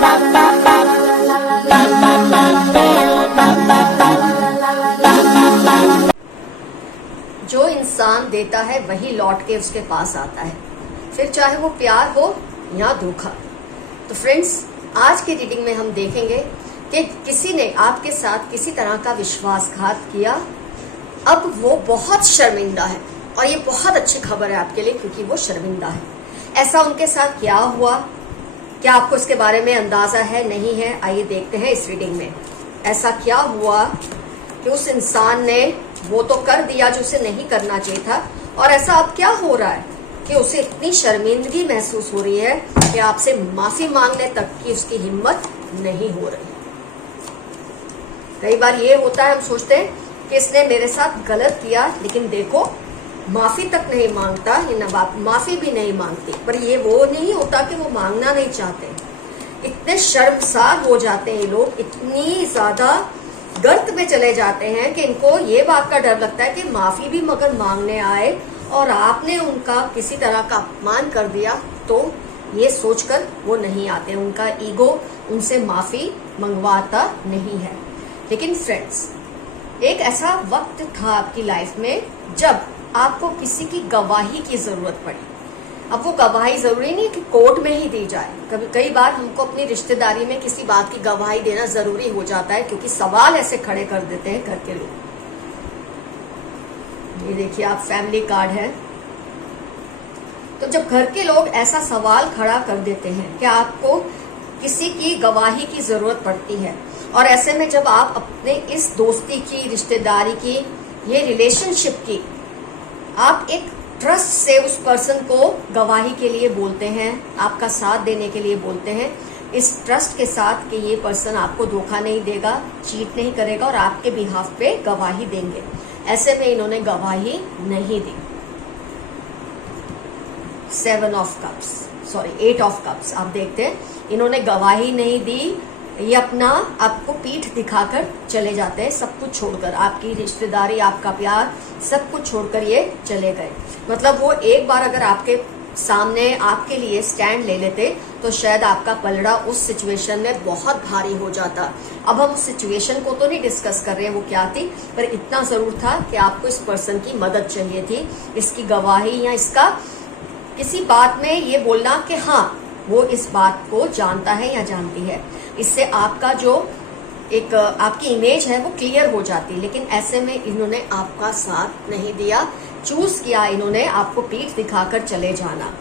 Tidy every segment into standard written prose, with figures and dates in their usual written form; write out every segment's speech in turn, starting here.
जो इंसान देता है वही लौट के उसके पास आता है, फिर चाहे वो प्यार हो या धोखा। तो फ्रेंड्स, आज की रीडिंग में हम देखेंगे कि किसी ने आपके साथ किसी तरह का विश्वासघात किया, अब वो बहुत शर्मिंदा है। और ये बहुत अच्छी खबर है आपके लिए, क्योंकि वो शर्मिंदा है। ऐसा उनके साथ क्या हुआ, क्या आपको इसके बारे में अंदाजा है, नहीं है? आइए देखते हैं इस रीडिंग में। ऐसा क्या हुआ कि उस इंसान ने वो तो कर दिया जो उसे नहीं करना चाहिए था, और ऐसा अब क्या हो रहा है कि उसे इतनी शर्मिंदगी महसूस हो रही है कि आपसे माफी मांगने तक की उसकी हिम्मत नहीं हो रही। कई बार ये होता है, हम सोचते हैं कि इसने मेरे साथ गलत किया, लेकिन देखो माफी तक नहीं मांगता, ये माफी भी नहीं मांगती। पर ये वो नहीं होता कि वो मांगना नहीं चाहते, इतने शर्मसार हो जाते हैं ये लोग, इतनी ज्यादा गर्त में चले जाते हैं कि इनको ये बात का डर लगता है कि माफी भी मगर मांगने आए और आपने उनका किसी तरह का अपमान कर दिया, तो ये सोचकर वो नहीं आते। उनका ईगो उनसे माफी मंगवाता नहीं है। लेकिन फ्रेंड्स, एक ऐसा वक्त था आपकी लाइफ में जब आपको किसी की गवाही की जरूरत पड़ी। अब वो गवाही जरूरी नहीं कि कोर्ट में ही दी जाए, कई बार हमको अपनी रिश्तेदारी में किसी बात की गवाही देना जरूरी हो जाता है, क्योंकि सवाल ऐसे खड़े कर देते हैं घर के लोग। ये देखिए, आप फैमिली कार्ड है। तो जब घर के लोग ऐसा सवाल खड़ा कर देते हैं कि आपको किसी की गवाही की जरूरत पड़ती है, और ऐसे में जब आप अपने इस दोस्ती की, रिश्तेदारी की, ये रिलेशनशिप की, आप एक ट्रस्ट से उस पर्सन को गवाही के लिए बोलते हैं, आपका साथ देने के लिए बोलते हैं, इस ट्रस्ट के साथ कि ये पर्सन आपको धोखा नहीं देगा, चीट नहीं करेगा और आपके बिहाफ पे गवाही देंगे। ऐसे में इन्होंने गवाही नहीं दी। 8 ऑफ कप्स आप देखते हैं, इन्होंने गवाही नहीं दी। ये अपना आपको पीठ दिखाकर चले जाते हैं, सब कुछ छोड़कर, आपकी रिश्तेदारी, आपका प्यार, सब कुछ छोड़कर ये चले गए। मतलब वो एक बार अगर आपके सामने आपके लिए स्टैंड ले लेते तो शायद आपका पलड़ा उस सिचुएशन में बहुत भारी हो जाता। अब हम उस सिचुएशन को तो नहीं डिस्कस कर रहे हैं वो क्या थी, पर इतना जरूर था कि आपको इस पर्सन की मदद चाहिए थी, इसकी गवाही या इसका किसी बात में ये बोलना कि हाँ वो इस बात को जानता है या जानती है। इससे आपका जो एक आपकी इमेज है वो क्लियर हो जाती। लेकिन ऐसे में इन्होंने आपका साथ नहीं दिया, चूज किया इन्होंने आपको पीठ दिखाकर चले जाना।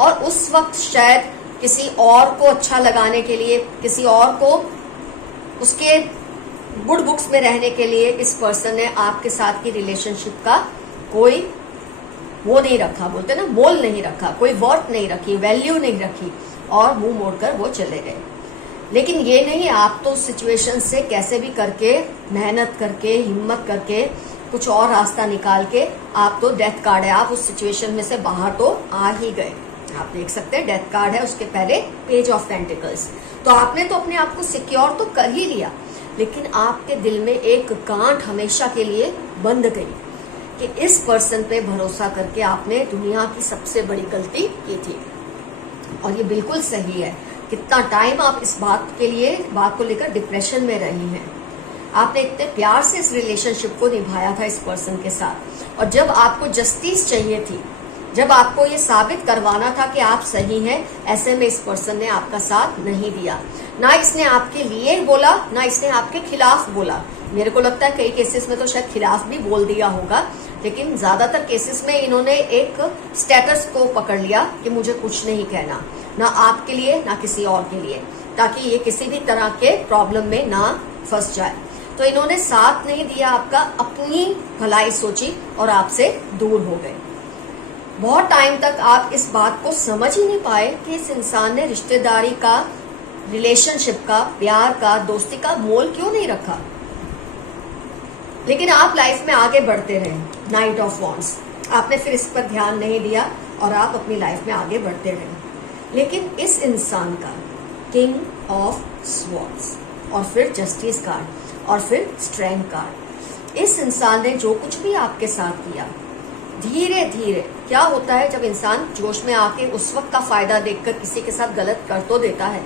और उस वक्त शायद किसी और को अच्छा लगाने के लिए, किसी और को उसके गुड बुक्स में रहने के लिए इस पर्सन ने आपके साथ की रिलेशनशिप का कोई वो नहीं रखा, बोलते ना, मोल नहीं रखा, कोई वर्थ नहीं रखी, वैल्यू नहीं रखी, और मुंह मोड़कर वो चले गए। लेकिन ये नहीं, आप तो उस सिचुएशन से कैसे भी करके, मेहनत करके, हिम्मत करके, कुछ और रास्ता निकाल के, आप तो डेथ कार्ड है, आप उस सिचुएशन में से बाहर तो आ ही गए। आप देख सकते हैं डेथ कार्ड है, उसके पहले पेज ऑफ पेंटिकल्स। तो आपने तो अपने आप को सिक्योर तो कर ही लिया, लेकिन आपके दिल में एक गांठ हमेशा के लिए बंध गई कि इस पर्सन पे भरोसा करके आपने दुनिया की सबसे बड़ी गलती की थी। और ये बिल्कुल सही है। कितना टाइम आप इस बात को लेकर डिप्रेशन में रही हैं। आपने इतने प्यार से इस रिलेशनशिप को निभाया था इस पर्सन के साथ, और जब आपको जस्टिस चाहिए थी, जब आपको ये साबित करवाना था कि आप सही हैं, ऐसे में इस पर्सन ने आपका साथ नहीं दिया। ना इसने आपके लिए बोला, ना इसने आपके खिलाफ बोला। मेरे को लगता है कई केसेस में तो शायद खिलाफ भी बोल दिया होगा, लेकिन ज्यादातर केसेस में इन्होंने एक स्टेटस को पकड़ लिया कि मुझे कुछ नहीं कहना, ना आपके लिए ना किसी और के लिए, ताकि ये किसी भी तरह के प्रॉब्लम में ना फंस जाए। तो इन्होंने साथ नहीं दिया आपका, अपनी भलाई सोची और आपसे दूर हो गए। बहुत टाइम तक आप इस बात को समझ ही नहीं पाए कि इस इंसान ने रिश्तेदारी का, रिलेशनशिप का, प्यार का, दोस्ती का मोल क्यों नहीं रखा। लेकिन आप लाइफ में आगे बढ़ते रहे। 9 ऑफ वॉन्ड्स, आपने फिर इस पर ध्यान नहीं दिया और आप अपनी लाइफ में आगे बढ़ते रहे। लेकिन इस इंसान का किंग ऑफ स्वॉर्ड्स, और फिर जस्टिस कार्ड, और फिर स्ट्रेंथ कार्ड, इस इंसान ने जो कुछ भी आपके साथ किया, धीरे धीरे क्या होता है जब इंसान जोश में आके उस वक्त का फायदा देखकर किसी के साथ गलत कर तो देता है,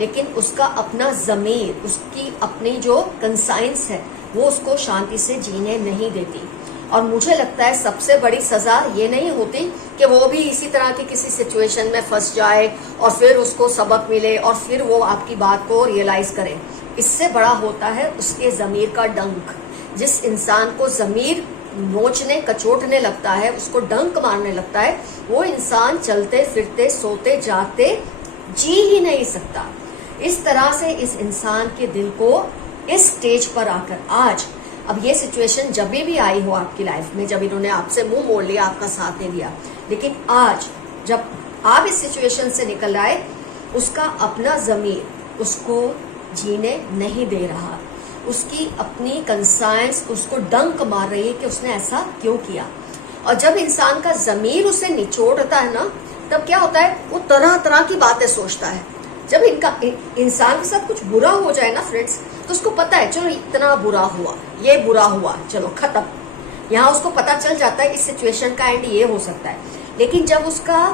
लेकिन उसका अपना ज़मीर, उसकी अपनी जो कंसाइंस है वो उसको शांति से जीने नहीं देती। और मुझे लगता है सबसे बड़ी सजा ये नहीं होती कि वो भी इसी तरह की किसी सिचुएशन में फंस जाए और फिर उसको सबक मिले और फिर वो आपकी बात को रियलाइज करे। इससे बड़ा होता है उसके ज़मीर का डंक। जिस इंसान को ज़मीर नोचने कचोटने लगता है, उसको डंक मारने लगता है, वो इंसान चलते फिरते सोते जागते जी ही नहीं सकता। इस तरह से इस इंसान के दिल को इस स्टेज पर आकर आज, अब ये सिचुएशन जब भी आई हो आपकी लाइफ में, जब इन्होंने आपसे मुंह मोड़ लिया, आपका साथ नहीं दिया, लेकिन आज जब आप इस सिचुएशन से निकल आए, उसका अपना ज़मीर उसको जीने नहीं दे रहा, उसकी अपनी कंसाइंस उसको डंक मार रही है कि उसने ऐसा क्यों किया। और जब इंसान का ज़मीर उसे निचोड़ता है ना, तब क्या होता है, वो तरह तरह की बातें सोचता है। जब इंसान के साथ कुछ बुरा हो जाए ना फ्रेंड्स, तो उसको पता है चलो इतना बुरा हुआ, ये बुरा हुआ, चलो खत्म। यहाँ उसको पता चल जाता है इस सिचुएशन का एंड ये हो सकता है। लेकिन जब उसका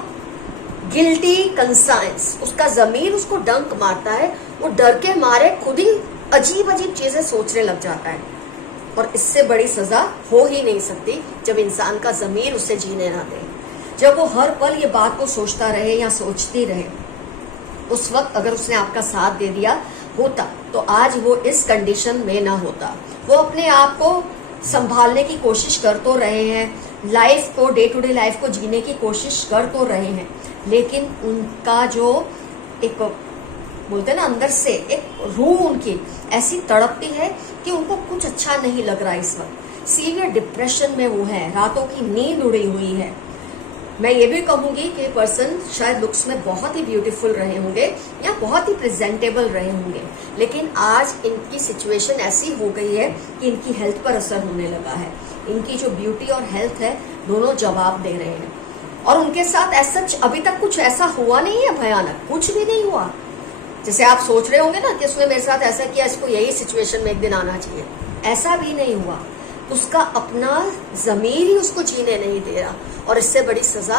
गिल्टी कंसाइंस, उसका ज़मीर उसको डंक मारता है, वो डर के मारे खुद ही अजीब अजीब चीजें सोचने लग जाता है। और इससे बड़ी सजा हो ही नहीं सकती जब इंसान का ज़मीर उसे जीने ना दे। जब वो हर पल ये बात को सोचता रहे या सोचती रहे, उस वक्त अगर उसने आपका साथ दे दिया होता तो आज वो इस कंडीशन में ना होता। वो अपने आप को संभालने की कोशिश कर तो रहे हैं, लाइफ को, डे टू डे लाइफ को जीने की कोशिश कर तो रहे हैं, लेकिन उनका जो एक बोलते हैं ना अंदर से एक रूह उनकी ऐसी तड़पती है कि उनको कुछ अच्छा नहीं लग रहा है। इस वक्त सीवियर डिप्रेशन में वो है, रातों की नींद उड़ी हुई है। मैं ये भी कहूंगी कि पर्सन शायद लुक्स में बहुत ही ब्यूटीफुल रहे होंगे या बहुत ही प्रेजेंटेबल रहे होंगे, लेकिन आज इनकी सिचुएशन ऐसी हो गई है कि इनकी हेल्थ पर असर होने लगा है। इनकी जो ब्यूटी और हेल्थ है दोनों जवाब दे रहे हैं। और उनके साथ ऐसा अभी तक कुछ ऐसा हुआ नहीं है भयानक, कुछ भी नहीं हुआ। जैसे आप सोच रहे होंगे ना कि उसने मेरे साथ ऐसा किया, इसको यही सिचुएशन में एक दिन आना चाहिए, ऐसा भी नहीं हुआ। उसका अपना ज़मीर ही उसको जीने नहीं दे रहा। और इससे बड़ी सजा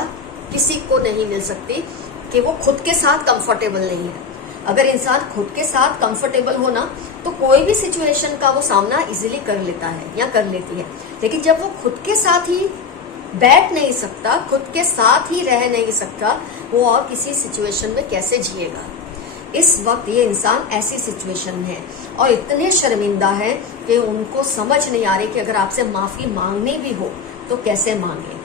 किसी को नहीं मिल सकती कि वो खुद के साथ कंफर्टेबल नहीं है। अगर इंसान खुद के साथ कंफर्टेबल हो ना, तो कोई भी सिचुएशन का वो सामना इजीली कर लेता है या कर लेती है। लेकिन जब वो खुद के साथ ही बैठ नहीं सकता, खुद के साथ ही रह नहीं सकता, वो और किसी सिचुएशन में कैसे जिएगा। इस वक्त ये इंसान ऐसी सिचुएशन में है और इतने शर्मिंदा है कि उनको समझ नहीं आ रही कि अगर आपसे माफी मांगनी भी हो तो कैसे मांगे।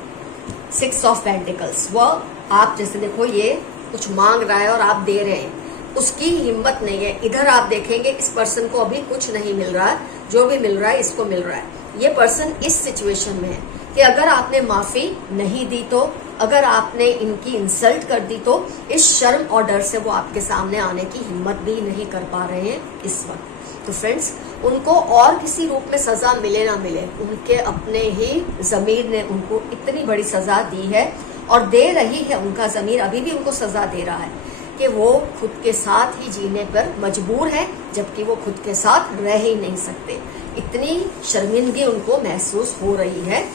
6 ऑफ पेंटिकल्स, वो आप जैसे देखो ये कुछ मांग रहा है और आप दे रहे हैं, उसकी हिम्मत नहीं है। इधर आप देखेंगे इस पर्सन को अभी कुछ नहीं मिल रहा है, जो भी मिल रहा है इसको मिल रहा है। ये पर्सन इस सिचुएशन में है कि अगर आपने माफी नहीं दी तो, अगर आपने इनकी इंसल्ट कर दी तो इस शर्म और डर से वो आपके सामने आने की हिम्मत भी नहीं कर पा रहे हैं इस वक्त। तो फ्रेंड्स, उनको और किसी रूप में सजा मिले ना मिले, उनके अपने ही ज़मीर ने उनको इतनी बड़ी सजा दी है और दे रही है। उनका ज़मीर अभी भी उनको सजा दे रहा है कि वो खुद के साथ ही जीने पर मजबूर है, जबकि वो खुद के साथ रह ही नहीं सकते। इतनी शर्मिंदगी उनको महसूस हो रही है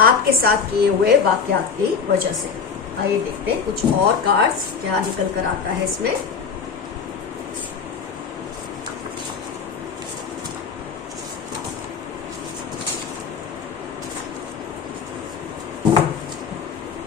आपके साथ किए हुए वाकयात की वजह से। आइए देखते हैं कुछ और कार्ड्स क्या निकल कर आता है इसमें।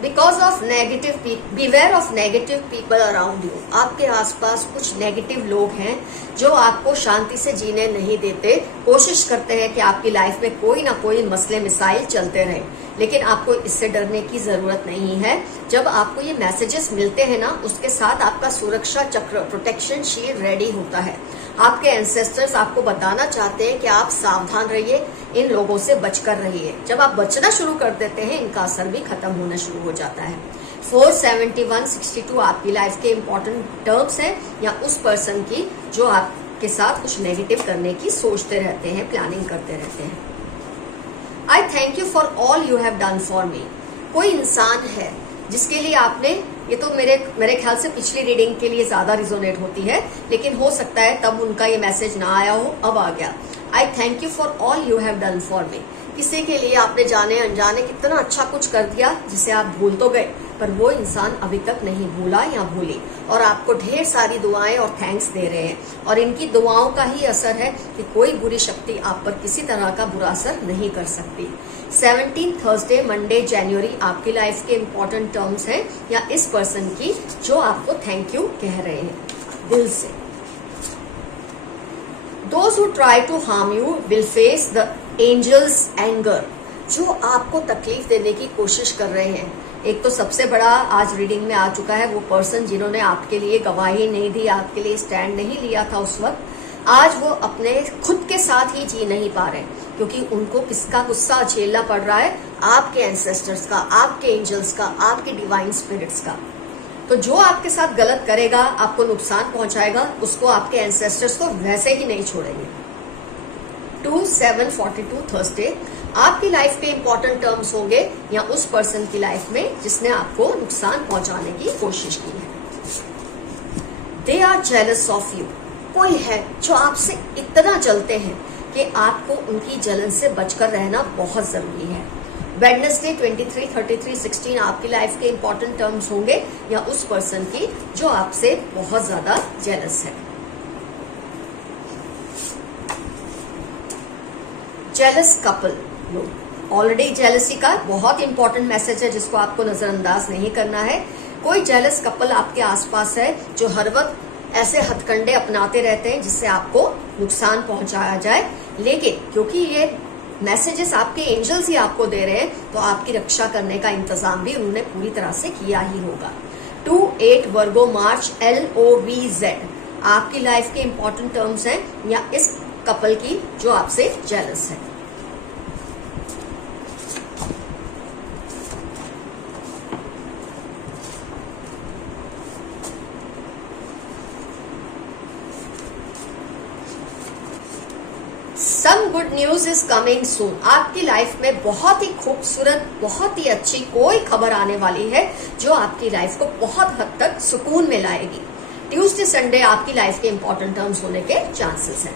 Because of negative, beware of negative people around you. आपके आसपास कुछ नेगेटिव लोग हैं जो आपको शांति से जीने नहीं देते, कोशिश करते हैं कि आपकी लाइफ में कोई ना कोई मसले मिसाइल चलते रहे। लेकिन आपको इससे डरने की जरूरत नहीं है। जब आपको ये मैसेजेस मिलते हैं ना, उसके साथ आपका सुरक्षा चक्र, प्रोटेक्शन शील्ड रेडी होता है। आपके एंसेस्टर्स आपको बताना चाहते हैं कि आप सावधान रहिए, इन लोगों से बचकर रहिए। जब आप बचना शुरू कर देते हैं, इनका असर भी खत्म होना शुरू हो जाता है। 47162 आपकी लाइफ के इंपॉर्टेंट टर्म्स हैं या उस पर्सन की जो आपके साथ कुछ नेगेटिव करने की सोचते रहते हैं, प्लानिंग करते रहते हैं। आई thank you for all you have done for me. कोई इंसान है जिसके लिए आपने, ये तो मेरे ख्याल से पिछली रीडिंग के लिए ज्यादा रिजोनेट होती है, लेकिन हो सकता है तब उनका ये मैसेज ना आया हो, अब आ गया। आई thank you for all you have done for me. किसी के लिए आपने जाने अनजाने कितना अच्छा कुछ कर दिया जिसे आप भूल तो गए, पर वो इंसान अभी तक नहीं भूला या भूली, और आपको ढेर सारी दुआएं और थैंक्स दे रहे हैं। और इनकी दुआओं का ही असर है कि कोई बुरी शक्ति आप पर किसी तरह का बुरा असर नहीं कर सकती। 17 थर्सडे मंडे जनवरी आपकी लाइफ के इंपॉर्टेंट टर्म्स हैं या इस पर्सन की जो आपको थैंक यू कह रहे हैं दिल से। Those who try to harm you will face the angels' anger. जो आपको तकलीफ देने की कोशिश कर रहे हैं, एक तो सबसे बड़ा आज रीडिंग में आ चुका है वो पर्सन जिन्होंने आपके लिए गवाही नहीं दी, आपके लिए स्टैंड नहीं लिया था उस वक्त, आज वो अपने खुद के साथ ही जी नहीं पा रहे क्योंकि उनको किसका गुस्सा झेलना पड़ रहा है, आपके एंसेस्टर्स का, आपके एंजल्स का, आपके डिवाइन स्पिरिट्स का। तो जो आपके साथ गलत करेगा, आपको नुकसान पहुंचाएगा, उसको आपके एंसेस्टर्स को वैसे ही नहीं छोड़ेंगे। 2742 थर्सडे आपकी लाइफ के इंपॉर्टेंट टर्म्स होंगे या उस पर्सन की लाइफ में जिसने आपको नुकसान पहुंचाने की कोशिश की है। They are jealous of you. कोई है जो आपसे इतना जलते हैं कि आपको उनकी जलन से बचकर रहना बहुत जरूरी है। वेडनेसडे 23, 33, 16 आपकी लाइफ के इंपॉर्टेंट टर्म्स होंगे या उस पर्सन की जो आपसे बहुत ज्यादा जेलस है। जेलस कपल लोग, ऑलरेडी जेलसी का बहुत इंपॉर्टेंट मैसेज है जिसको आपको नजरअंदाज नहीं करना है। कोई जेलस कपल आपके आसपास है जो हर वक्त ऐसे हथकंडे अपनाते रहते हैं जिससे आपको नुकसान पहुंचाया जाए, लेकिन क्योंकि ये मैसेजेस आपके एंजल्स ही आपको दे रहे हैं तो आपकी रक्षा करने का इंतजाम भी उन्होंने पूरी तरह से किया ही होगा। 28 वर्गो मार्च LOVZ आपकी लाइफ के इंपॉर्टेंट टर्म्स हैं या इस कपल की जो आपसे जेलस है। Some good news is coming soon. आपकी लाइफ में बहुत ही खूबसूरत, बहुत ही अच्छी कोई खबर आने वाली है जो आपकी लाइफ को बहुत हद तक सुकून में लाएगी। ट्यूसडे संडे आपकी लाइफ के इंपॉर्टेंट टर्म्स होने के चांसेस हैं।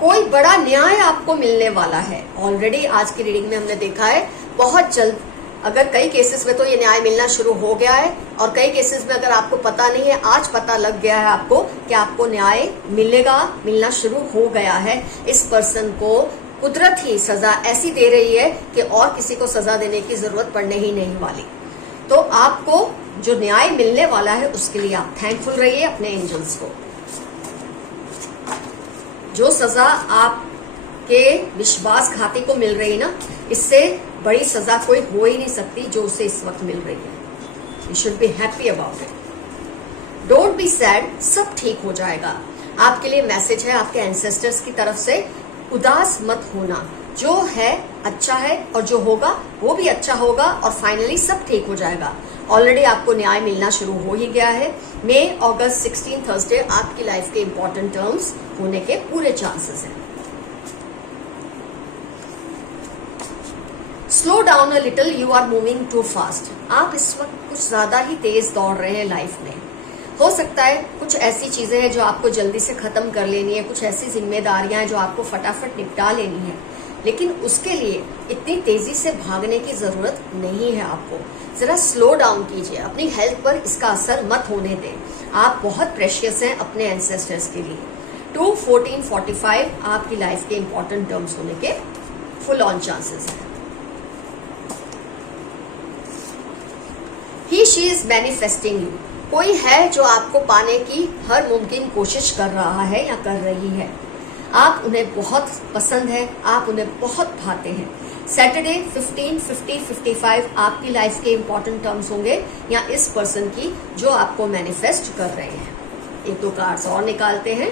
कोई बड़ा न्याय आपको मिलने वाला है। ऑलरेडी आज की रीडिंग में हमने देखा है बहुत जल्द, अगर कई केसेस में तो ये न्याय मिलना शुरू हो गया है और कई केसेस में अगर आपको पता नहीं है, आज पता लग गया है आपको कि आपको न्याय मिलेगा, मिलना शुरू हो गया है। इस पर्सन को कुदरत ही सजा ऐसी दे रही है कि और किसी को सजा देने की जरूरत पड़ने ही नहीं वाली। तो आपको जो न्याय मिलने वाला है उसके लिए आप थैंकफुल रहिए अपने एंजल्स को। जो सजा आपके विश्वासघाती को मिल रही है ना, इससे बड़ी सजा कोई हो ही नहीं सकती जो उसे इस वक्त मिल रही है। You should be happy about it. Don't be sad, सब ठीक हो जाएगा। आपके लिए मैसेज है आपके एंसेस्टर्स की तरफ से, उदास मत होना। जो है अच्छा है और जो होगा वो भी अच्छा होगा और फाइनली सब ठीक हो जाएगा। ऑलरेडी आपको न्याय मिलना शुरू हो ही गया है। मई अगस्त 16 थर्सडे आपकी लाइफ के इंपॉर्टेंट टर्म्स होने के पूरे चांसेस हैं। Slow down a little, you are moving too fast. आप इस वक्त कुछ ज्यादा ही तेज दौड़ रहे हैं लाइफ में। हो सकता है कुछ ऐसी चीजें हैं जो आपको जल्दी से खत्म कर लेनी है, कुछ ऐसी जिम्मेदारियां हैं जो आपको फटाफट निपटा लेनी है, लेकिन उसके लिए इतनी तेजी से भागने की जरूरत नहीं है। आपको जरा स्लो डाउन कीजिए, अपनी हेल्थ पर इसका असर मत होने दें। आप बहुत प्रेशियस हैं अपने एंसेस्टर्स के लिए। 2/14/45 आपकी लाइफ के इंपॉर्टेंट टर्म्स होने के फुल ऑन चांसेस हैं। ही शी इज मैनिफेस्टिंग यू। कोई है जो आपको पाने की हर मुमकिन कोशिश कर रहा है या कर रही है। आप उन्हें बहुत पसंद है, आप उन्हें बहुत भाते हैं। सैटरडे 15, 50, 55 आपकी लाइफ के इंपॉर्टेंट टर्म्स होंगे या इस पर्सन की जो आपको मैनिफेस्ट कर रहे हैं। एक दो कार्ड्स और निकालते हैं।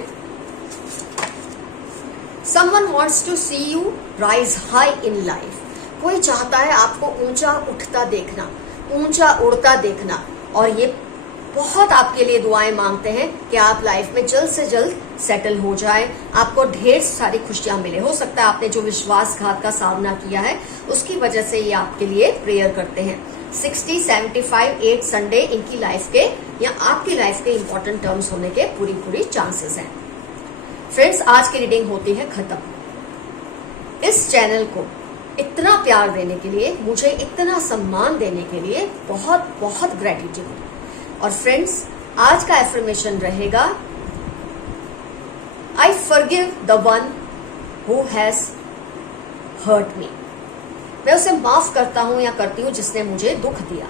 Someone wants to see you rise high in life. कोई चाहता है आपको ऊंचा उठता देखना, ऊंचा उड़ता देखना, और ये बहुत आपके लिए दुआएं मांगते हैं कि आप लाइफ में जल्द से जल्द सेटल हो जाए, आपको ढेर सारी खुशियां मिले। हो सकता है आपने जो विश्वासघात का सामना किया है उसकी वजह से ये आपके लिए प्रेयर करते हैं। 60, 75, 8 संडे इनकी लाइफ के या आपकी लाइफ के इंपॉर्टेंट टर्म्स होने के पूरी चांसेस हैं। फ्रेंड्स, आज की रीडिंग होती है खत्म। इस चैनल को इतना प्यार देने के लिए, मुझे इतना सम्मान देने के लिए बहुत बहुत ग्रेटिट्यूड। और फ्रेंड्स, आज का एफर्मेशन रहेगा, I forgive the one who has hurt me. मैं उसे माफ करता हूं या करती हूं जिसने मुझे दुख दिया।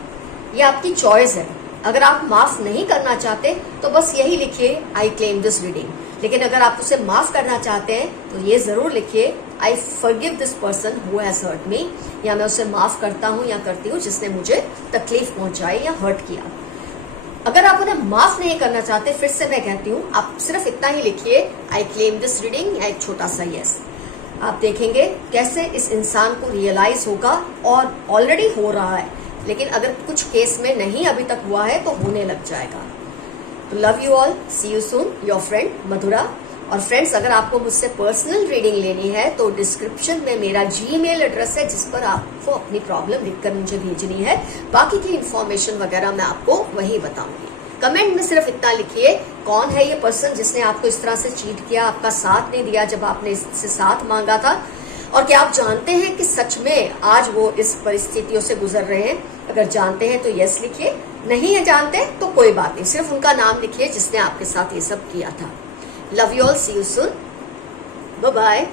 ये आपकी चॉइस है। अगर आप माफ नहीं करना चाहते तो बस यही लिखिए, आई क्लेम दिस रीडिंग। लेकिन अगर आप उसे माफ करना चाहते हैं तो ये जरूर लिखिए, I forgive this person who has hurt me, या मैं उसे माफ करता हूं या करती हूं जिसने मुझे तकलीफ पहुंचाई या हर्ट किया। अगर आप उन्हें माफ नहीं करना चाहते, फिर से मैं कहती हूं, आप सिर्फ इतना ही लिखिए, आई क्लेम दिस रीडिंग, या एक छोटा सा यस। आप देखेंगे कैसे इस इंसान को रियलाइज होगा, और ऑलरेडी हो रहा है, लेकिन अगर कुछ केस में नहीं अभी तक हुआ है तो होने लग जाएगा। तो love you all, see you soon, your friend Madhura. और फ्रेंड्स, अगर आपको मुझसे पर्सनल रीडिंग लेनी है तो डिस्क्रिप्शन में मेरा जीमेल एड्रेस है, जिस पर आपको अपनी प्रॉब्लम लिखकर मुझे भेजनी है। बाकी की इंफॉर्मेशन वगैरह मैं आपको वही बताऊंगी। कमेंट में सिर्फ इतना लिखिए, कौन है ये पर्सन जिसने आपको इस तरह से चीट किया, आपका साथ नहीं दिया जब आपने इससे साथ मांगा था, और क्या आप जानते हैं कि सच में आज वो इस परिस्थितियों से गुजर रहे हैं। अगर जानते हैं तो यस लिखिए, नहीं है जानते तो कोई बात नहीं, सिर्फ उनका नाम लिखिए जिसने आपके साथ ये सब किया था। Love you all, see you soon, bye bye.